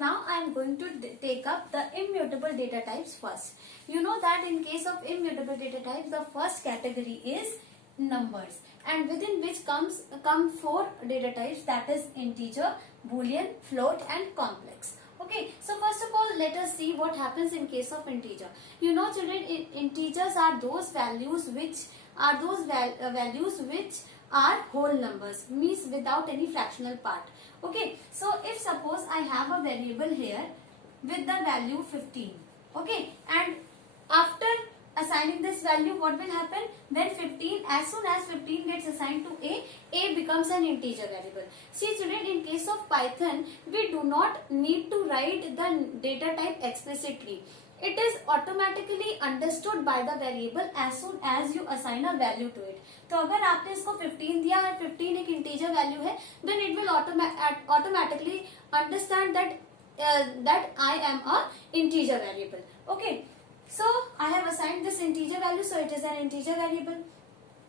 now I am going to take up the immutable data types first. You know that in case of immutable data types, the first category is numbers, and within which come four data types, that is integer, boolean, float and complex. Okay, so first of all let us see what happens in case of integer. You know children, integers are those values which are whole numbers, means without any fractional part. Okay, so if suppose I have a variable here with the value 15, okay, and after assigning this value, what will happen? When 15, as soon as 15 gets assigned to A becomes an integer variable. See children, in case of Python, we do not need to write the data type explicitly. It is automatically understood by the variable as soon as you assign a value to it. तो अगर आपने इसको 15 दिया और 15 एक integer value है, then it will automatically understand that I am a integer variable. Okay. So I have assigned this integer value, so it is an integer variable.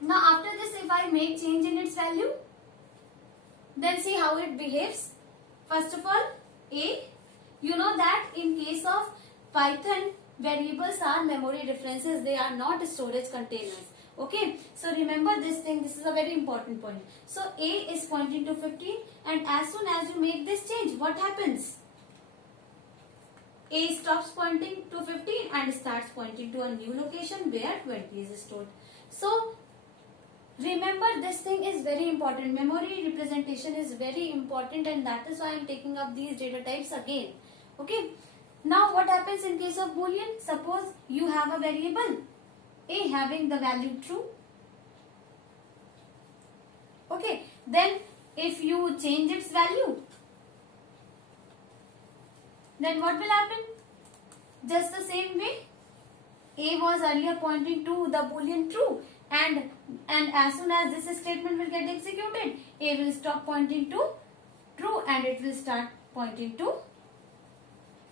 Now after this, if I make change in its value, then see how it behaves. First of all, A, you know that in case of Python, variables are memory references, they are not storage containers. Okay, so remember this thing, this is a very important point. So A is pointing to 15, and as soon as you make this change, what happens? A stops pointing to 15 and starts pointing to a new location where 20 is stored. So remember, this thing is very important. Memory representation is very important, and that is why I am taking up these data types again. Okay. Now what happens in case of boolean? Suppose you have a variable A having the value true. Okay. Then if you change its value, then what will happen? Just the same way, A was earlier pointing to the boolean true, and as soon as this statement will get executed, A will stop pointing to true and it will start pointing to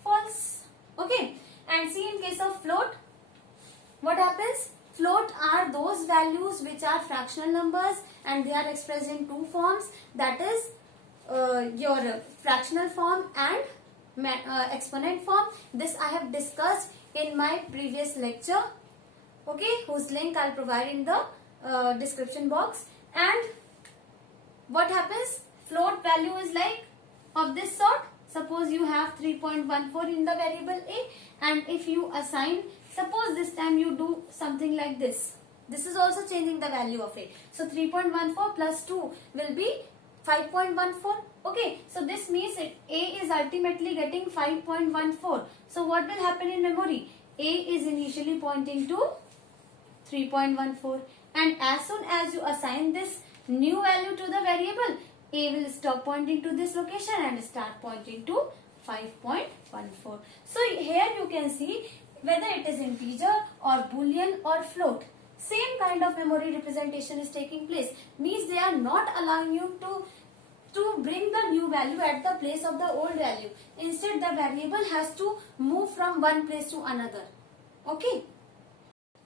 false. Okay, and see in case of float, what happens? Float are those values which are fractional numbers and they are expressed in two forms, that is your fractional form and exponent form. This I have discussed in my previous lecture, okay, whose link I'll provide in the description box. And what happens? Float value is like of this sort. Suppose you have 3.14 in the variable A, and if you assign, suppose this time you do something like this. This is also changing the value of A. So 3.14 plus 2 will be 5.14. Okay, so this means A is ultimately getting 5.14. So what will happen in memory? A is initially pointing to 3.14, and as soon as you assign this new value to the variable, A will stop pointing to this location and start pointing to 5.14. So here you can see whether it is integer or boolean or float, same kind of memory representation is taking place. Means they are not allowing you to bring the new value at the place of the old value. Instead, the variable has to move from one place to another. Okay.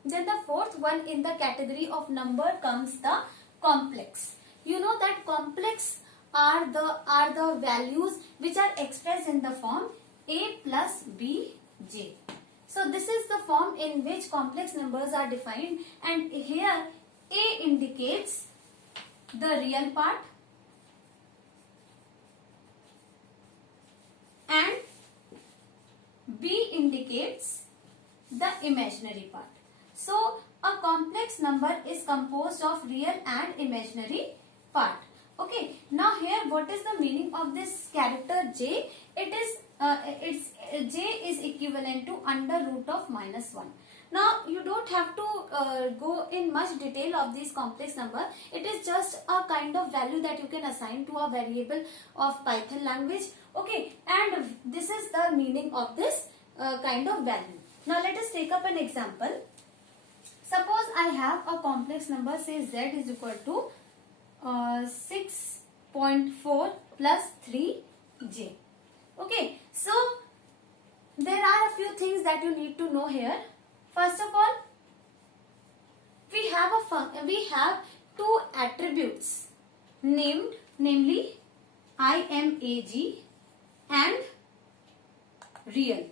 Then the fourth one in the category of number comes the complex. You know that complex are the values which are expressed in the form A plus B J. So this is the form in which complex numbers are defined, and here A indicates the real part and B indicates the imaginary part. So a complex number is composed of real and imaginary part. Okay, now here what is the meaning of this character J? It is J is equivalent to under root of -1. Now you don't have to go in much detail of these complex number. It is just a kind of value that you can assign to a variable of Python language. Okay, and this is the meaning of this kind of value. Now let us take up an example. Suppose I have a complex number, say Z is equal to 6.4 plus 3J. Okay, so there are a few things that you need to know here. First of all, we have two attributes namely IMAG and real.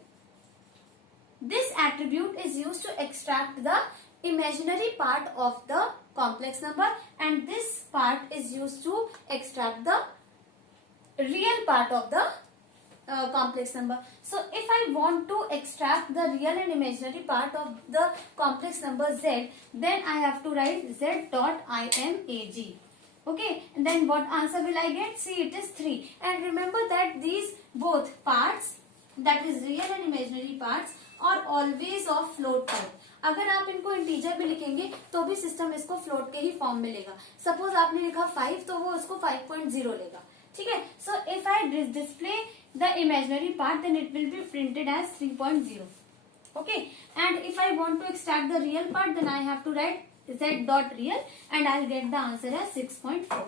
This attribute is used to extract the imaginary part of the complex number, and this part is used to extract the real part of the complex number. So if I want to extract the real and imaginary part of the complex number z, then I have to write z dot imag. Okay, and then what answer will I get? See, it is 3. And remember that these both parts, that is real and imaginary parts, are always of float type. अगर आप इनको integer में लिखेंगे तो भी system इसको float के ही form में लेगा. सपोज आपने लिखा 5 तो वो उसको 5.0 लेगा. ठीक है. So if I display the imaginary part, then it will be printed as 3.0. Okay, and if I want to extract the real part, then I have to write z dot real, and I'll get the answer as 6.4.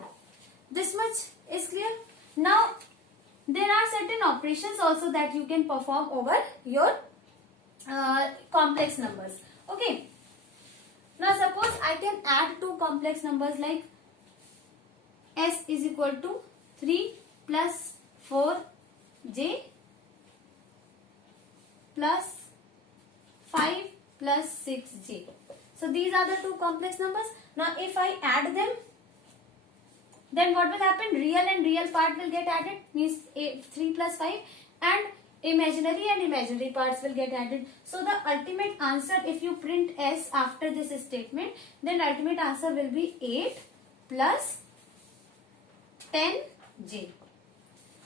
This much is clear. Now there are certain operations also that you can perform over your complex numbers. Okay, now suppose I can add two complex numbers like s is equal to 3 plus 4j plus 5 plus 6j. So these are the two complex numbers. Now if I add them, then what will happen? Real and real part will get added, means 3 plus 5, and imaginary and imaginary parts will get added. So the ultimate answer, if you print s after this statement, then ultimate answer will be 8 plus 10j.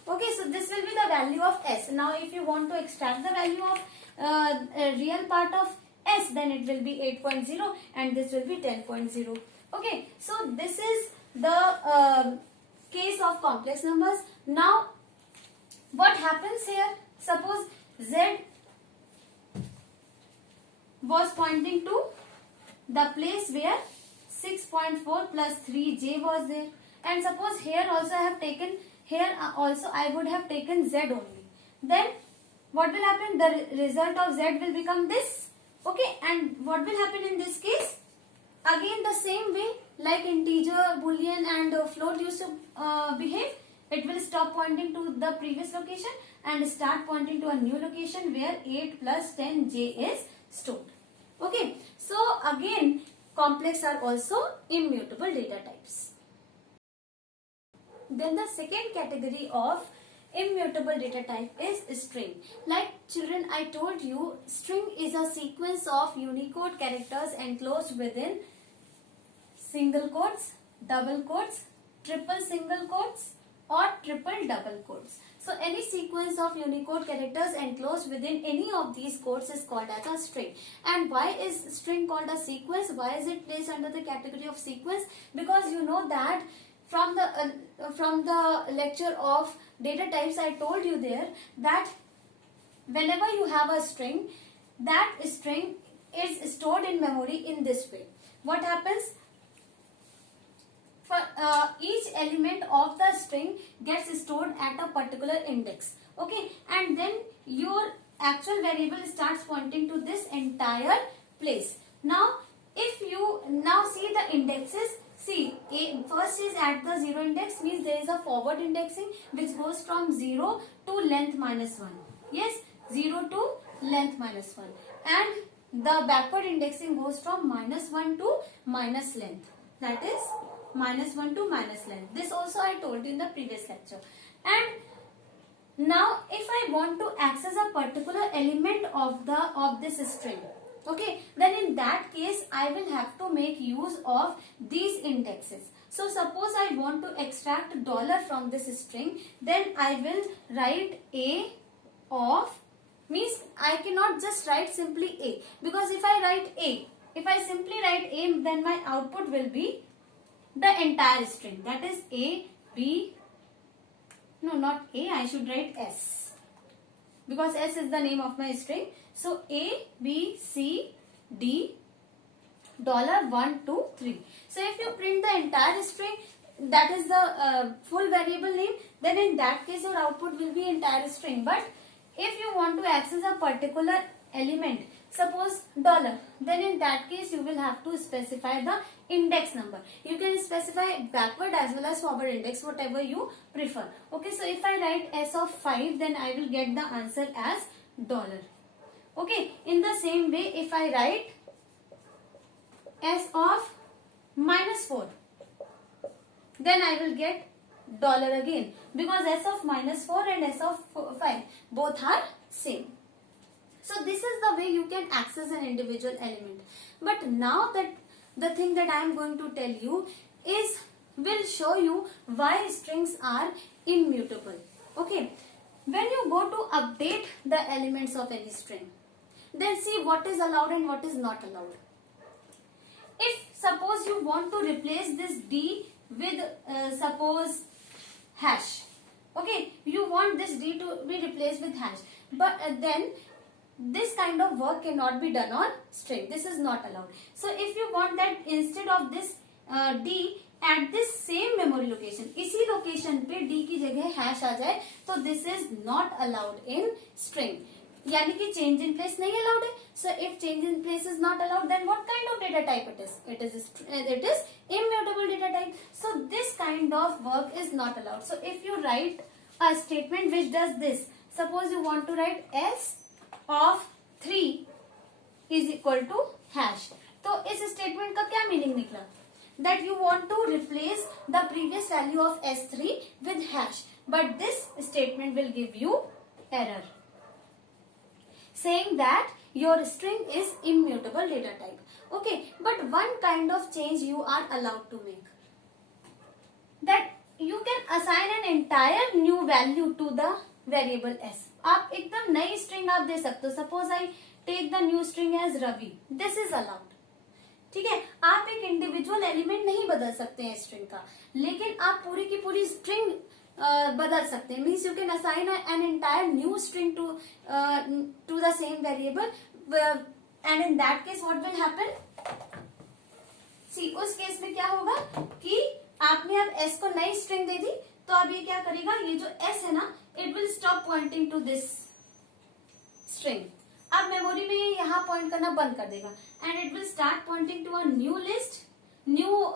Okay, so this will be the value of s. Now if you want to extract the value of real part of s, then it will be 8.0 and this will be 10.0. Okay, so this is the case of complex numbers. Now what happens here? Suppose z was pointing to the place where 6.4 plus 3j was there, and suppose here also I have taken, here also I would have taken z only, then what will happen? The result of z will become this. Okay, and what will happen in this case? Again the same way like integer, boolean and float used to behave. It will stop pointing to the previous location and start pointing to a new location where 8 plus 10j is stored. Okay, so again complex are also immutable data types. Then the second category of immutable data type is string. Like children, I told you string is a sequence of Unicode characters enclosed within single quotes, double quotes, triple single quotes or triple double quotes. So any sequence of Unicode characters enclosed within any of these quotes is called as a string. And why is string called a sequence? Why is it placed under the category of sequence? Because you know that from the lecture of data types, I told you there that whenever you have a string, that string is stored in memory in this way. What happens? For each element of the string gets stored at a particular index. Okay, and then your actual variable starts pointing to this entire place. Now if you now see the indexes, see first is at the 0 index, means there is a forward indexing which goes from 0 to length minus 1. Yes, 0 to length minus 1, and the backward indexing goes from minus 1 to minus length, that is minus 1 to minus length. This also I told you in the previous lecture. And now if I want to access a particular element of this string, okay, then in that case I will have to make use of these indexes. So suppose I want to extract dollar from this string, then I will write a of, means I cannot just write simply a, because if I write a, if I simply write a, then my output will be the entire string, that is a, b, no not a, I should write s, because s is the name of my string. So a, b, c, d, $1, 2, 3. So if you print the entire string, that is the full variable name, then in that case your output will be entire string. But if you want to access a particular element, suppose dollar, then in that case you will have to specify the index number. You can specify backward as well as forward index, whatever you prefer. Okay, so if I write s of 5, then I will get the answer as dollar. Okay, in the same way, if I write s of -4, then I will get dollar again, because s of -4 and s of 5 both are same. So this is the way you can access an individual element. But now that the thing that I am going to tell you will show you why strings are immutable. Okay, when you go to update the elements of any string, then see what is allowed and what is not allowed. If suppose you want to replace this d with suppose hash, okay, you want this d to be replaced with hash, but then this kind of work cannot be done on string. This is not allowed. So if you want that instead of this d at this same memory location, इसी location पे d की जगह hash आ जाए, तो this is not allowed in string. यानी कि change in place नहीं allowed है. So if change in place is not allowed, then what kind of data type it is? It is immutable data type. So this kind of work is not allowed. So if you write a statement which does this, suppose you want to write s of 3 is equal to hash. तो इस statement का क्या meaning निकला? That you want to replace the previous value of s3 with hash, but this statement will give you error, saying that your string is immutable data type. Okay, but one kind of change you are allowed to make, that you can assign an entire new value to the variable s. आप एकदम नई string आप दे सकते हो. Suppose I take the new string as Ravi. This is allowed. ठीक है, आप एक इंडिविजुअल एलिमेंट नहीं बदल सकते हैं स्ट्रिंग का, लेकिन आप पूरी की पूरी स्ट्रिंग बदल सकते हैं. Means you can assign an entire new string to the same variable, and in that case what will happen, see उस केस में क्या होगा कि आपने अब एस को नई स्ट्रिंग दे दी, तो अब ये क्या करेगा, ये जो एस है ना, it will stop pointing to this string. अब मेमोरी में ये यहाँ पॉइंट करना बंद कर देगा, and it will start pointing to a new list, new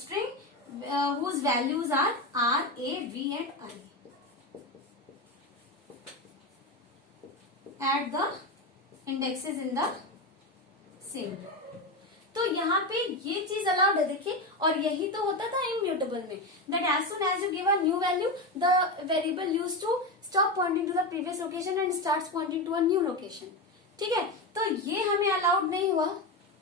string whose values are R, A, V and I at the indexes in the same. तो यहाँ पे ये चीज अलाउड है, देखिए. और यही तो होता था इम्यूटेबल में, that as soon as you give a new value, the variable used to stop pointing to the previous location and starts pointing to a new location. ठीक है, तो ये हमें अलाउड नहीं हुआ,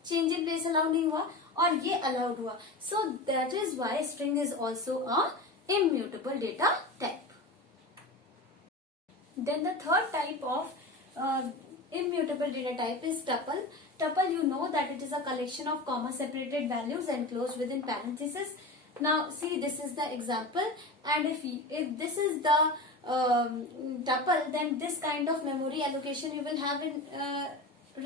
चेंज इन प्लेस अलाउड नहीं हुआ, और ये अलाउड हुआ. So that is why string is also a immutable data type. Then the third type of immutable data type is tuple. Tuple, you know that it is a collection of comma separated values enclosed within parentheses. Now see, this is the example, and if this is the tuple, then this kind of memory allocation you will have in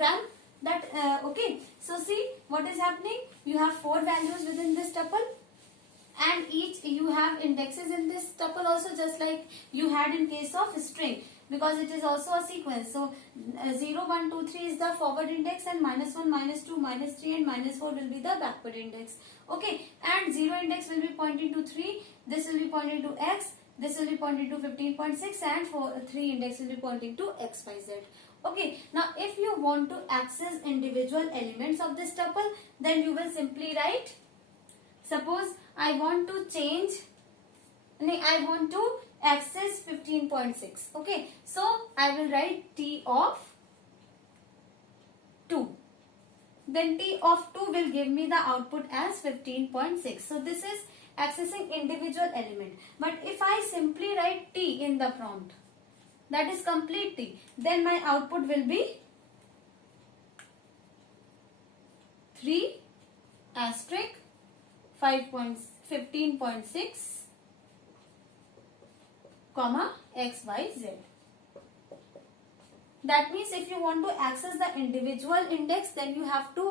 RAM. That okay, so see what is happening. You have 4 values within this tuple, and each you have indexes in this tuple also, just like you had in case of string, because it is also a sequence. So 0, 1, 2, 3 is the forward index, and -1, -2, -3 and -4 will be the backward index. Okay, and 0 index will be pointing to 3, this will be pointing to x, this will be pointing to 15.6, and 3 index will be pointing to x, y, z. Okay, now if you want to access individual elements of this tuple, then you will simply write, suppose I want to change, I want to access 15.6. Okay, so I will write t of 2. Then t of 2 will give me the output as 15.6. So this is accessing individual element. But if I simply write t in the prompt, that is complete t, then my output will be 3 asterisk 15.6 comma x, y, z. That means if you want to access the individual index, then you have to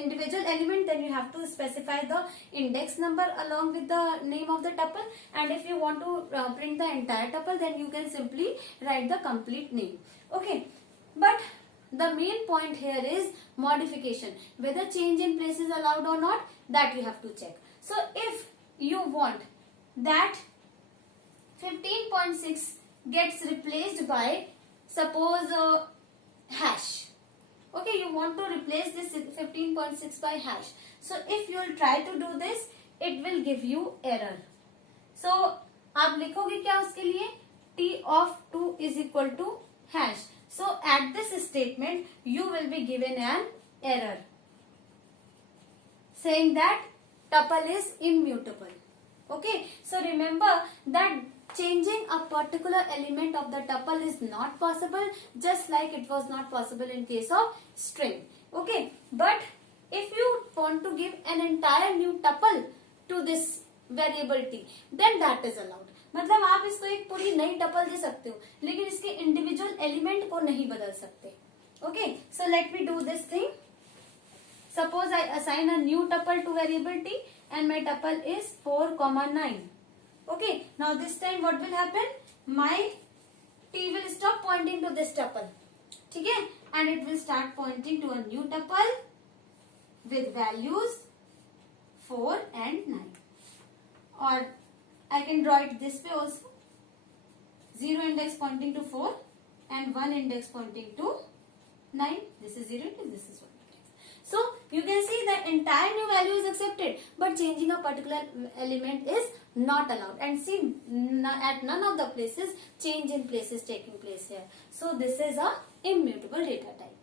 individual element, then you have to specify the index number along with the name of the tuple. And if you want to print the entire tuple, then you can simply write the complete name. Okay, but the main point here is modification. Whether change in place is allowed or not, that you have to check. So if you want that 15.6 gets replaced by suppose hash. Okay, you want to replace this 15.6 by hash. So if you will try to do this, it will give you error. So आप लिखोगे क्या उसके लिए? T of 2 is equal to hash. So at this statement you will be given an error saying that tuple is immutable. Okay, so remember that changing a particular element of the tuple is not possible, just like it was not possible in case of string. Okay, but if you want to give an entire new tuple to this variable t, then that is allowed. मतलब आप इसको एक पूरी नई tuple दे सकते हो, लेकिन इसके इंडिविजुअल एलिमेंट को नहीं बदल सकते. Okay, so let me do this thing. Suppose I assign a new tuple to variable t and my tuple is 4,9. Okay, now this time what will happen? My t will stop pointing to this tuple. ठीक है, and it will start pointing to a new tuple with values 4 and 9. Or I can draw it this way also. 0 index pointing to 4 and 1 index pointing to 9. This is 0 index, this is 1 index. So you can see the entire new value is accepted, but changing a particular element is not allowed. And see, at none of the places change in place is taking place here. So this is a immutable data type.